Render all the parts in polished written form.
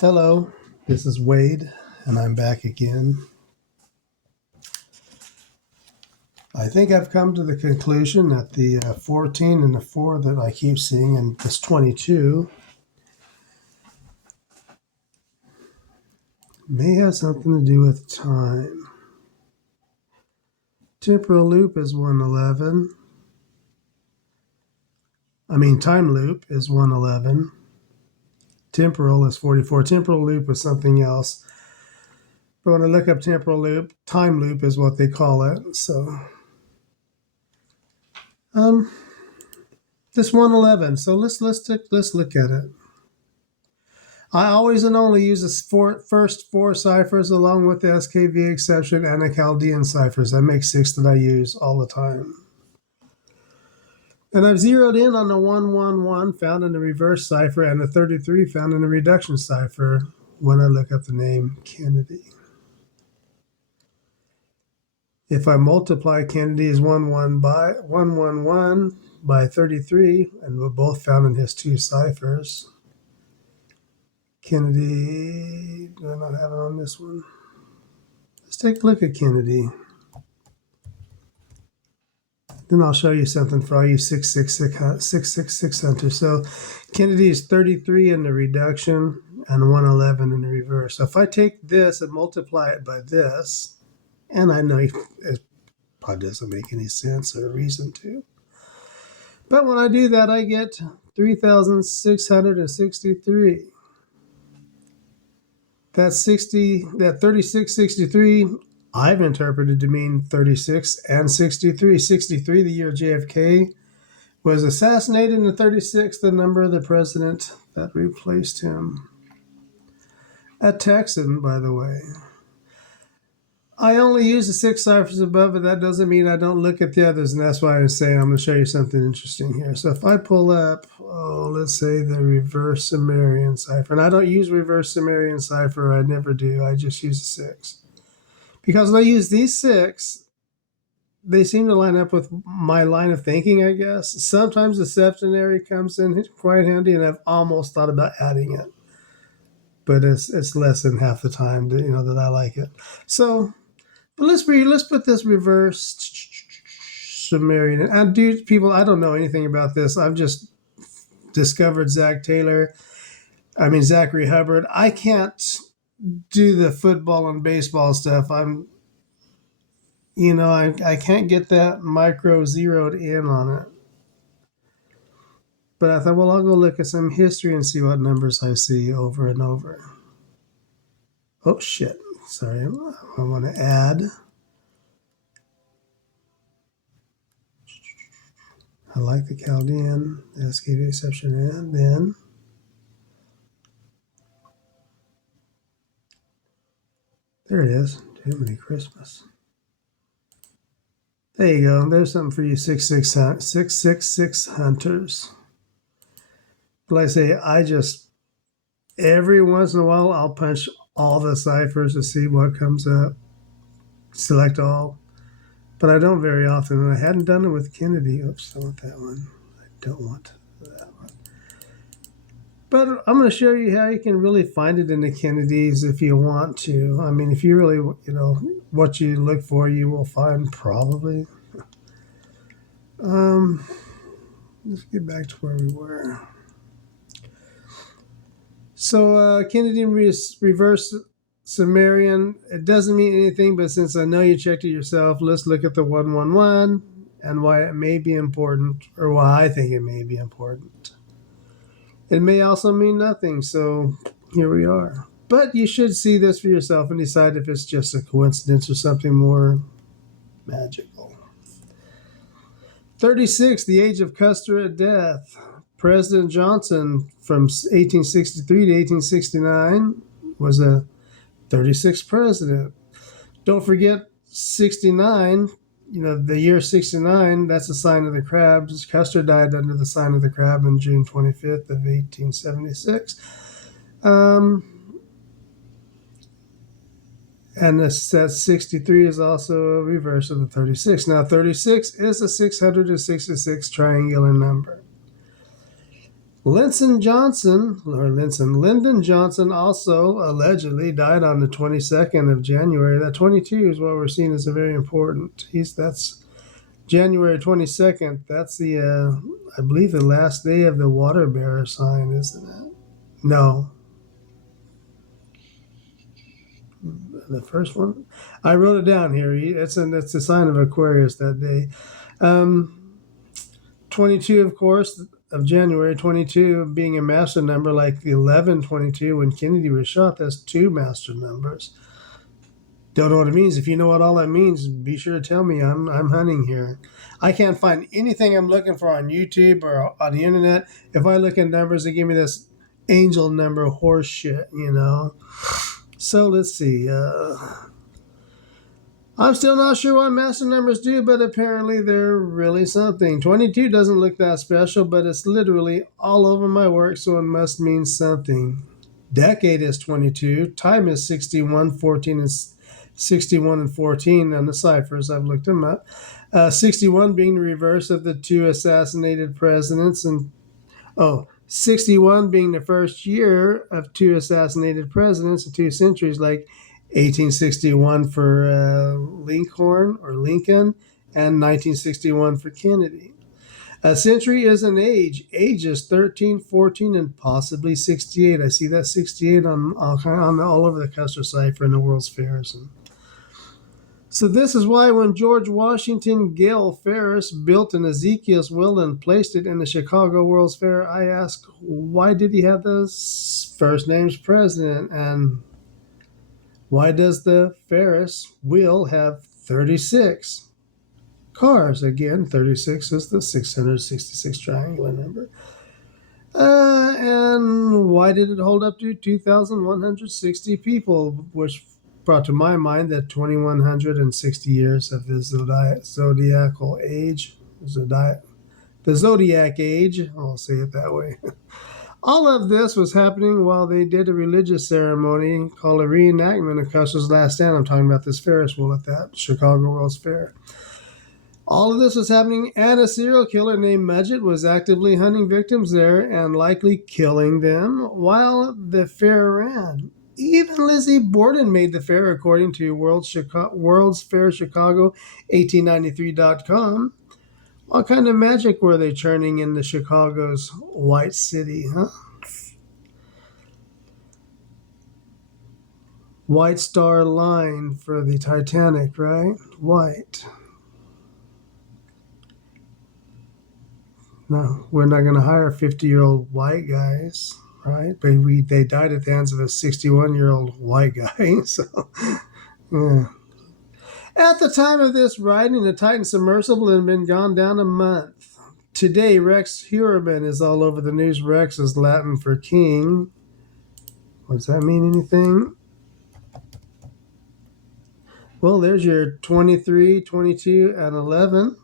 Hello, this is Wade, and I'm back again. I think I've come to the conclusion that the 14 and the 4 that I keep seeing in this 22 may have something to do with time. Temporal loop is 111. Time loop is 111. Temporal is 44. Temporal loop is something else. But when I look up temporal loop, time loop is what they call it. So, this 111. So let's look at it. I always and only use the first four ciphers along with the SKV exception and the Chaldean ciphers. I make 6 that I use all the time. And I've zeroed in on the 111 found in the reverse cipher and the 33 found in the reduction cipher when I look up the name Kennedy. If I multiply Kennedy's 111 by 33, and we're both found in his 2 ciphers, Kennedy, do I not have it on this one? Let's take a look at Kennedy. Then I'll show you something for all you 666 hunters. So Kennedy is 33 in the reduction and 111 in the reverse. So if I take this and multiply it by this, and I know it probably doesn't make any sense or reason to, but when I do that, I get 3,663. That 3663 I've interpreted to mean 36 and 63. 63, the year JFK was assassinated, and the 36, the number of the president that replaced him. A Texan, by the way. I only use the 6 ciphers above, but that doesn't mean I don't look at the others, and that's why I'm saying I'm going to show you something interesting here. So if I pull up, let's say the reverse Sumerian cipher, and I don't use reverse Sumerian cipher, I never do, I just use the 6. Because when I use these 6, they seem to line up with my line of thinking, I guess. Sometimes the septenary comes in quite handy, and I've almost thought about adding it. But it's less than half the time that I like it. So, but let's put this reverse Sumerian. And people, I don't know anything about this. I've just discovered Zachary Hubbard. I can't do the football and baseball stuff. I can't get that micro zeroed in on it. But I thought, well, I'll go look at some history and see what numbers I see over and over. Oh, shit. Sorry. I want to add. I like the Chaldean, the SKV exception, and then there it is. Jiminy Christmas. There you go. There's something for you 666 hunters. Like I say, every once in a while, I'll punch all the ciphers to see what comes up. Select all. But I don't very often, and I hadn't done it with Kennedy. Oops, I want that one. I don't want that one. But I'm going to show you how you can really find it in the Kennedys if you want to. If you really, what you look for, you will find probably. Let's get back to where we were. So Kennedy reverse Sumerian, it doesn't mean anything, but since I know you checked it yourself, let's look at the 111 and why it may be important, or why I think it may be important. It may also mean nothing, so here we are. But you should see this for yourself and decide if it's just a coincidence or something more magical. 36, the age of Custer death. President Johnson from 1863 to 1869 was a 36th president. Don't forget 69, the year 69, that's the sign of the crab. Custer died under the sign of the crab on June 25th of 1876. And that 63 is also a reverse of the 36. Now 36 is a 666 triangular number. Lyndon Johnson also allegedly died on the 22nd of January. That 22 is what we're seeing as a very important. That's January 22nd. That's the, I believe, the last day of the water bearer sign, isn't it? No, the first one. I wrote it down here. It's a sign of Aquarius that day. 22, of course, of January 22 being a master number, like the 1122 when Kennedy was shot. That's two master numbers. Don't know what it means. If you know what all that means, be sure to tell me. I'm hunting here. I can't find anything I'm looking for on YouTube or on the internet. If I look at numbers, they give me this angel number horse shit, So let's see. I'm still not sure what master numbers do, but apparently they're really something. 22 doesn't look that special, but it's literally all over my work, so it must mean something. Decade is 22. Time is 61, 14, and 61 and 14 on the ciphers. I've looked them up. 61 being the reverse of the two assassinated presidents, and 61 being the first year of two assassinated presidents in 2 centuries, like 1861 for Lincoln, and 1961 for Kennedy. A century is an age. Age is 13, 14, and possibly 68. I see that 68 on all over the Custer cipher in the World's Fairs. So this is why when George Washington Gale Ferris built an Ezekiel's will and placed it in the Chicago World's Fair, I asked, why did he have the first name's president? And why does the Ferris wheel have 36 cars? Again, 36 is the 666 triangular number. And why did it hold up to 2,160 people, which brought to my mind that 2,160 years of the zodiacal age, the zodiac age, I'll say it that way. All of this was happening while they did a religious ceremony called a reenactment of Custer's Last Stand. I'm talking about this Ferris wheel at that Chicago World's Fair. All of this was happening, and a serial killer named Mudgett was actively hunting victims there and likely killing them while the fair ran. Even Lizzie Borden made the fair, according to World's Fair Chicago 1893.com. What kind of magic were they churning in the Chicago's White City, huh? White Star Line for the Titanic, right? White. No, we're not going to hire 50-year-old white guys, right? But they died at the hands of a 61-year-old white guy. So, yeah. At the time of this writing, the Titan submersible had been gone down a month. Today, Rex Heuermann is all over the news. Rex is Latin for king. Does that mean anything? Well, there's your 23, 22, and 11.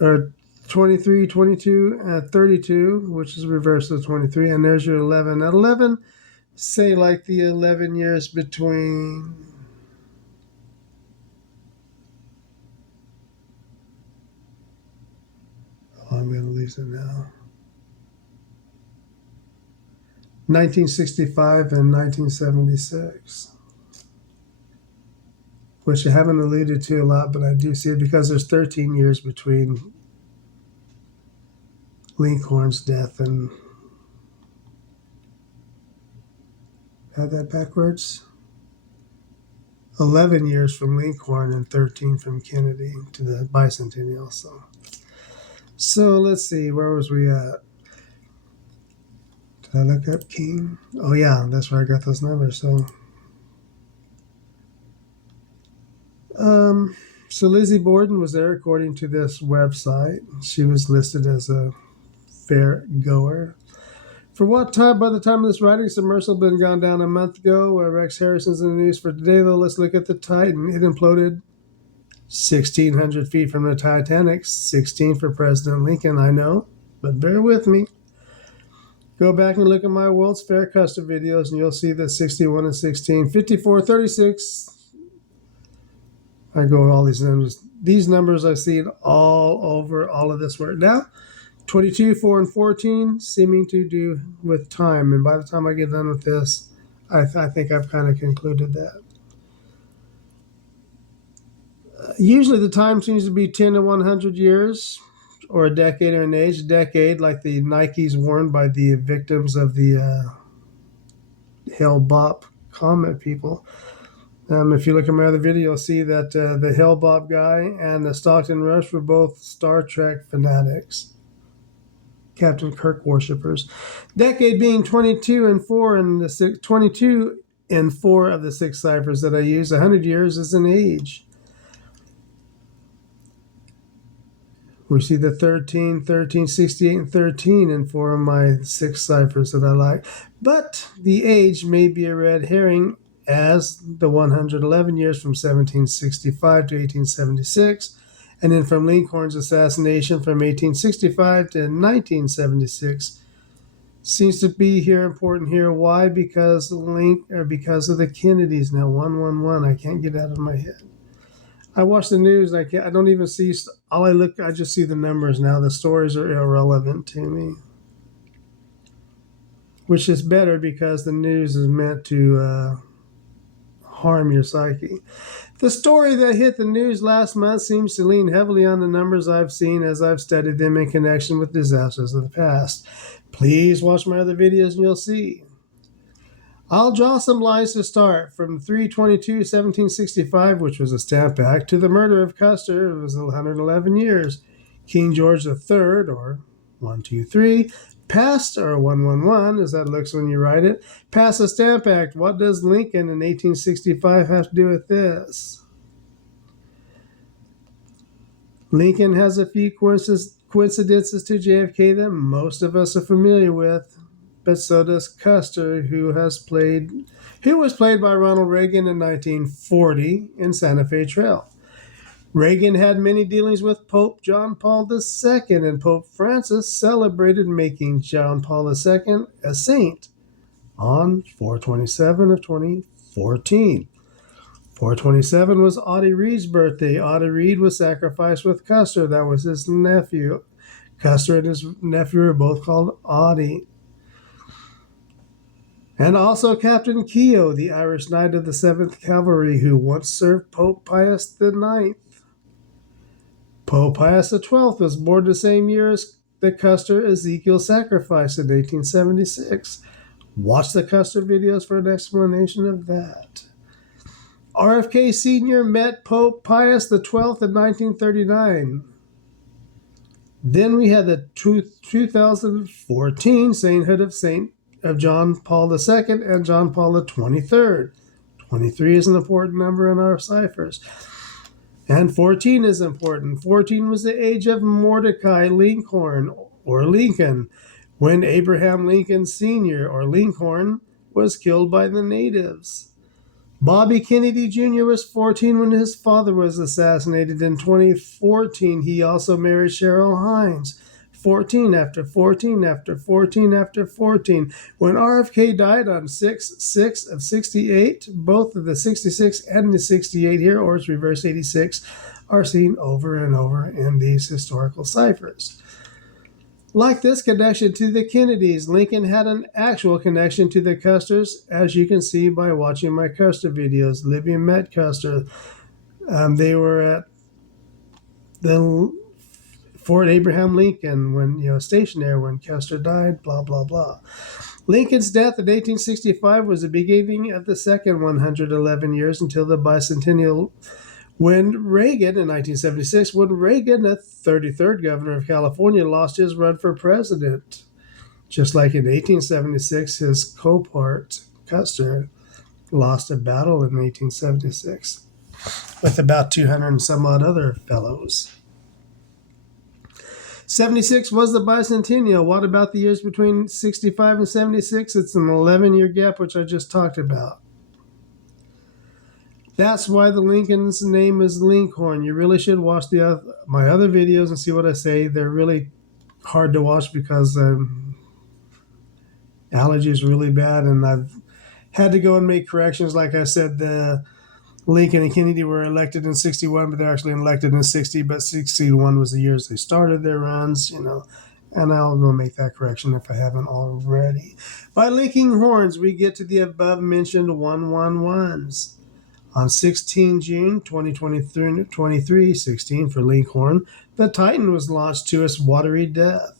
Or 23, 22, and 32, which is reverse of 23. And there's your 11. At 11, say like the 11 years between... Oh, I'm going to lose it now. 1965 and 1976. Which I haven't alluded to a lot, but I do see it because there's 13 years between Lincoln's death and... Had that backwards? 11 years from Lincoln and 13 from Kennedy to the bicentennial. So let's see, where was we at? Did I look up King? Oh yeah, that's where I got those numbers. So Lizzie Borden was there according to this website. She was listed as a fair goer. For what time? By the time of this writing, submersible had been gone down a month ago. Rex Harrison's in the news for today, though. Let's look at the Titan. It imploded 1,600 feet from the Titanic. 16 for President Lincoln, I know, but bear with me. Go back and look at my World's Fair Custer videos, and you'll see that 61 and 16, 54, 36. I go all these numbers. These numbers I've seen all over all of this work. Now, 22, 4, and 14 seeming to do with time. And by the time I get done with this, I think I've kind of concluded that. Usually the time seems to be 10 to 100 years, or a decade or an age. A decade, like the Nikes worn by the victims of the Hale-Bopp comet people. If you look at my other video, you'll see that the Hale-Bopp guy and the Stockton Rush were both Star Trek fanatics, Captain Kirk worshippers. Decade being 22 and 4 and 22 and 4 of the 6 ciphers that I use. 100 years is an age. We see the 13, 13, 68, and 13 in 4 of my 6 ciphers that I like. But the age may be a red herring, as the 111 years from 1765 to 1876, and then from Lincoln's assassination from 1865 to 1976 seems to be here important here. Why? Because because of the Kennedys. Now 111, I can't get out of my head. I watch the news. I don't even see. I just see the numbers now. The stories are irrelevant to me, which is better because the news is meant to harm your psyche. The story that hit the news last month seems to lean heavily on the numbers I've seen as I've studied them in connection with disasters of the past. Please watch my other videos and you'll see. I'll draw some lines to start. From 3/22/1765, which was a Stamp Act, to the murder of Custer, it was 111 years. King George III, or 123, passed, or 111, as that looks when you write it, passed a Stamp Act. What does Lincoln in 1865 have to do with this? Lincoln has a few coincidences to JFK that most of us are familiar with. But so does Custer, who was played by Ronald Reagan in 1940 in Santa Fe Trail. Reagan had many dealings with Pope John Paul II, and Pope Francis celebrated making John Paul II a saint on 4/27 of 2014. 4/27 was Audie Reed's birthday. Audie Reed was sacrificed with Custer. That was his nephew. Custer and his nephew were both called Audie. And also Captain Keogh, the Irish Knight of the 7th Cavalry, who once served Pope Pius IX. Pope Pius XII was born the same year as the Custer Ezekiel sacrifice in 1876. Watch the Custer videos for an explanation of that. RFK Senior met Pope Pius XII in 1939. Then we had the 2014 sainthood of John Paul II and John Paul XXIII. 23 is an important number in our ciphers. And 14 is important. 14 was the age of Mordecai Lincoln, or Lincoln, when Abraham Lincoln Sr., or Lincoln, was killed by the natives. Bobby Kennedy Jr. was 14 when his father was assassinated. In 2014, he also married Cheryl Hines. 14 after 14 after 14 after 14. When RFK died on 6/6 of 68, both of the 66 and the 68 here, or it's reverse 86, are seen over and over in these historical ciphers. Like this connection to the Kennedys, Lincoln had an actual connection to the Custers, as you can see by watching my Custer videos. Libby met Custer. They were at the Fort Abraham Lincoln stationed there when Custer died, blah, blah, blah. Lincoln's death in 1865 was the beginning of the second 111 years until the bicentennial, when Reagan, in 1976, the 33rd governor of California, lost his run for president. Just like in 1876, his co-part, Custer, lost a battle in 1876 with about 200 and some odd other fellows. 76 was the bicentennial. What about the years between 65 and 76? It's an 11-year gap, which I just talked about. That's why the Lincoln's name is Lincoln. You really should watch my other videos and see what I say. They're really hard to watch because allergy is really bad, and I've had to go and make corrections. Like I said, the Lincoln and Kennedy were elected in 61, but they're actually elected in 60, but 61 was the years they started their runs, And I'll go make that correction if I haven't already. By linking horns, we get to the above mentioned 111s. On 16 June 2023, 16 for Linkhorn, the Titan was launched to its watery death.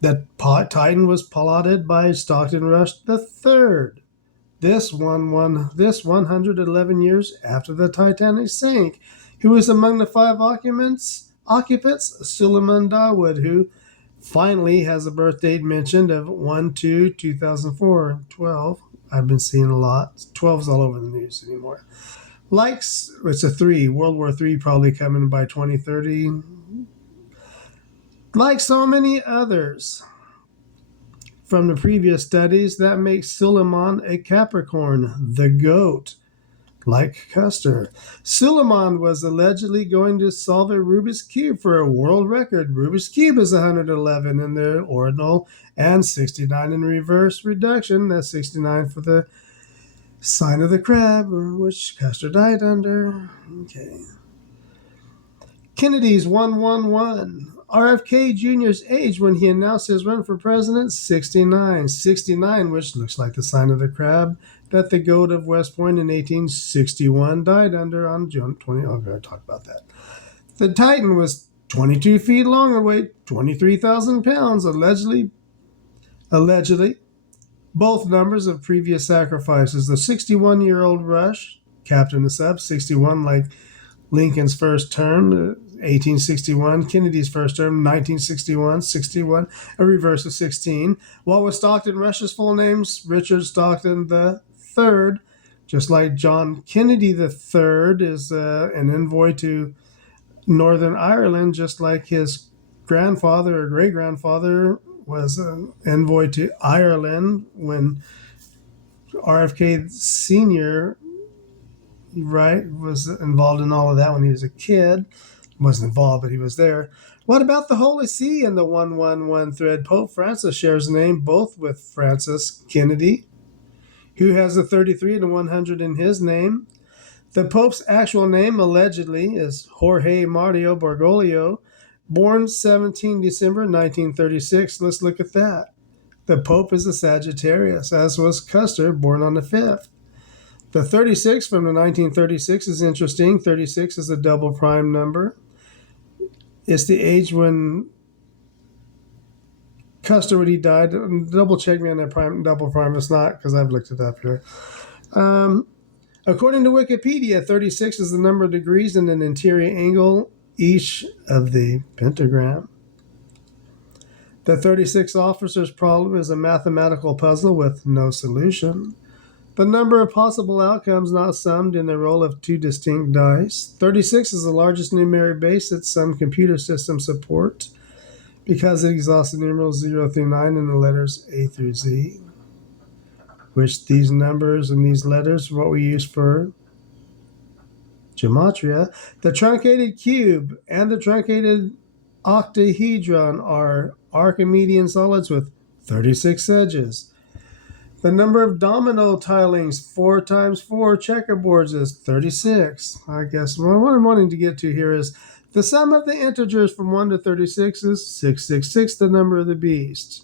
The Titan was piloted by Stockton Rush III. This 111 years after the Titanic sank, who was among the 5 occupants, Suleiman Dawood, who finally has a birth date mentioned of 1/2/2004. 12. I've been seeing a lot. 12's all over the news anymore. Likes, it's a 3. World War III probably coming by 2030. Like so many others from the previous studies, that makes Suleiman a Capricorn, the goat. Like Custer, Suleiman was allegedly going to solve a Rubik's Cube for a world record. Rubik's Cube is 111 in the ordinal and 69 in reverse reduction. That's 69 for the sign of the crab, which Custer died under. Okay. Kennedy's 111. RFK Junior's age when he announced his run for president, 69. 69, which looks like the sign of the crab that the goat of West Point in 1861 died under on June 20. I'm going to talk about that. The Titan was 22 feet long and weighed 23,000 pounds, allegedly. Both numbers of previous sacrifices. The 61-year-old Rush, captain of sub, 61 like Lincoln's first term, 1861, Kennedy's first term, 1961, 61, a reverse of 16. What was Stockton Rush's full names? Richard Stockton III, just like John Kennedy III is an envoy to Northern Ireland, just like his grandfather or great-grandfather was an envoy to Ireland when RFK Senior, right, was involved in all of that when he was a kid. Wasn't involved, but he was there. What about the Holy See in the 111 thread? Pope Francis shares a name both with Francis Kennedy, who has a 33 and a 100 in his name. The Pope's actual name, allegedly, is Jorge Mario Bergoglio, born 17 December 1936. Let's look at that. The Pope is a Sagittarius, as was Custer, born on the 5th. The 36 from the 1936 is interesting. 36 is a double prime number. It's the age when Custer, when he died. Double check me on that double prime. It's not, because I've looked it up here. According to Wikipedia, 36 is the number of degrees in an interior angle each of the pentagram. The 36 officer's problem is a mathematical puzzle with no solution. The number of possible outcomes not summed in the roll of 2 distinct dice. 36 is the largest numeric base that some computer systems support because it exhausts the numerals 0 through 9 and the letters A through Z, which these numbers and these letters are what we use for Gematria. The truncated cube and the truncated octahedron are Archimedean solids with 36 edges. The number of domino tilings, 4 times 4 checkerboards, is 36. I guess what I'm wanting to get to here is the sum of the integers from 1 to 36 is 666, the number of the beast.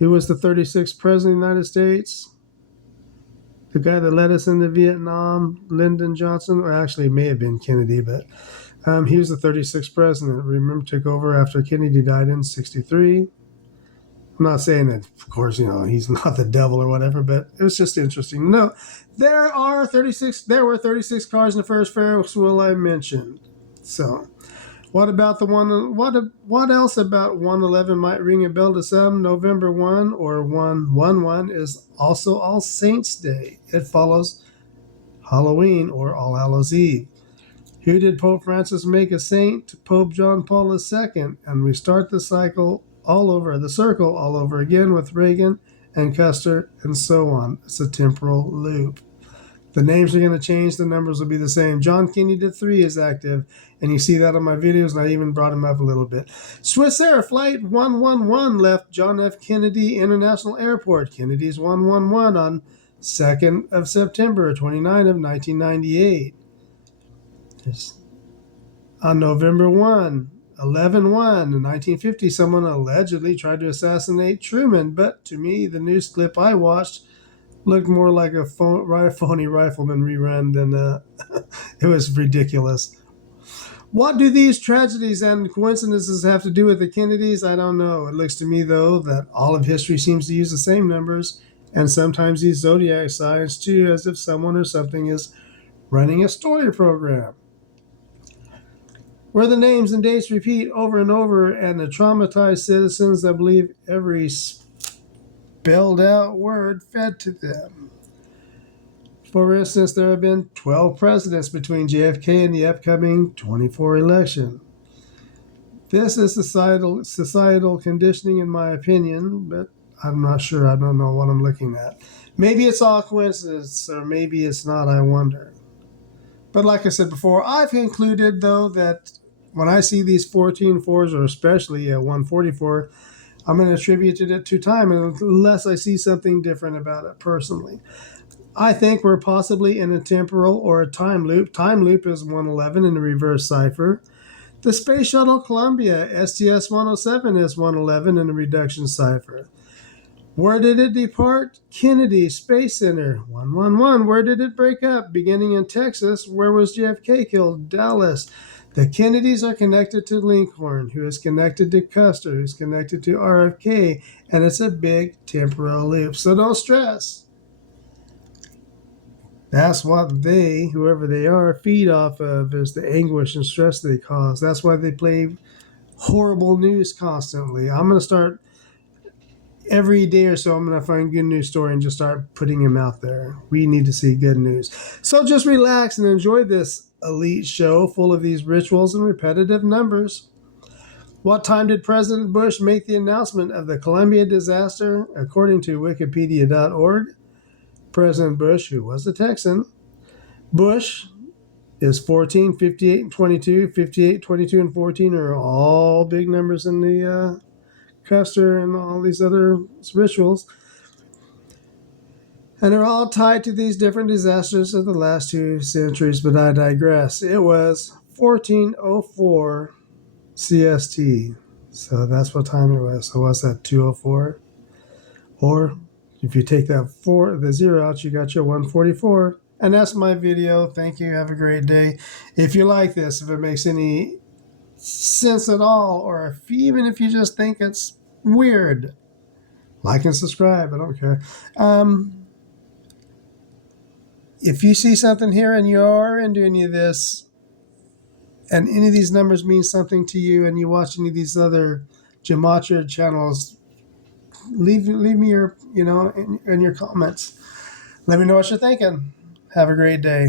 Who was the 36th president of the United States? The guy that led us into Vietnam, Lyndon Johnson, or actually it may have been Kennedy, but he was the 36th president. Remember, took over after Kennedy died in 63. I'm not saying that, of course, he's not the devil or whatever, but it was just interesting. No, there were 36 cars in the first Ferris wheel I mentioned. So, what about what else about 111 might ring a bell to some? November 1 or 111 is also All Saints Day. It follows Halloween or All Hallows Eve. Who did Pope Francis make a saint? Pope John Paul II. And we start the circle all over again with Reagan and Custer and so on. It's a temporal loop. The names are going to change. The numbers will be the same. John Kennedy III is active, and you see that on my videos, and I even brought him up a little bit. Swiss Air Flight 111 left John F. Kennedy International Airport. Kennedy's 111 on 2nd of September 29 of 1998. On November 1 11-1. In 1950, someone allegedly tried to assassinate Truman, but to me, the news clip I watched looked more like a phony rifleman rerun than it was ridiculous. What do these tragedies and coincidences have to do with the Kennedys? I don't know. It looks to me, though, that all of history seems to use the same numbers, and sometimes these zodiac signs, too, as if someone or something is running a story program where the names and dates repeat over and over, and the traumatized citizens that believe every spelled out word fed to them. For instance, there have been 12 presidents between JFK and the upcoming 24 election. This is societal conditioning, in my opinion, but I'm not sure. I don't know what I'm looking at. Maybe it's all coincidence, or maybe it's not, I wonder. But like I said before, I've concluded, though, that when I see these 14 fours, or especially a 144, I'm going to attribute it to time unless I see something different about it personally. I think we're possibly in a temporal or a time loop. Time loop is 111 in the reverse cipher. The Space Shuttle Columbia, STS-107, is 111 in the reduction cipher. Where did it depart? Kennedy Space Center, 111. Where did it break up? Beginning in Texas. Where was JFK killed? Dallas. The Kennedys are connected to Lincoln, who is connected to Custer, who's connected to RFK, and it's a big temporal loop. So don't stress. That's what they, whoever they are, feed off of, is the anguish and stress they cause. That's why they play horrible news constantly. I'm going to start every day or so, I'm going to find a good news story and just start putting them out there. We need to see good news. So just relax and enjoy this elite show full of these rituals and repetitive numbers. What time did President Bush make the announcement of the Columbia disaster? According to Wikipedia.org, President Bush, who was a Texan, Bush is 14, 58, and 22. 58, 22, and 14 are all big numbers in the Custer and all these other rituals. And they're all tied to these different disasters of the last 2 centuries, but I digress. It was 1404 CST. So that's what time it was. So what's that, 204? Or if you take that 0 out, you got your 144. And that's my video. Thank you. Have a great day. If you like this, if it makes any sense at all, or even if you just think it's weird, like and subscribe. I don't care. If you see something here and you are into any of this, and any of these numbers mean something to you, and you watch any of these other Gematria channels, leave me your in your comments. Let me know what you're thinking. Have a great day.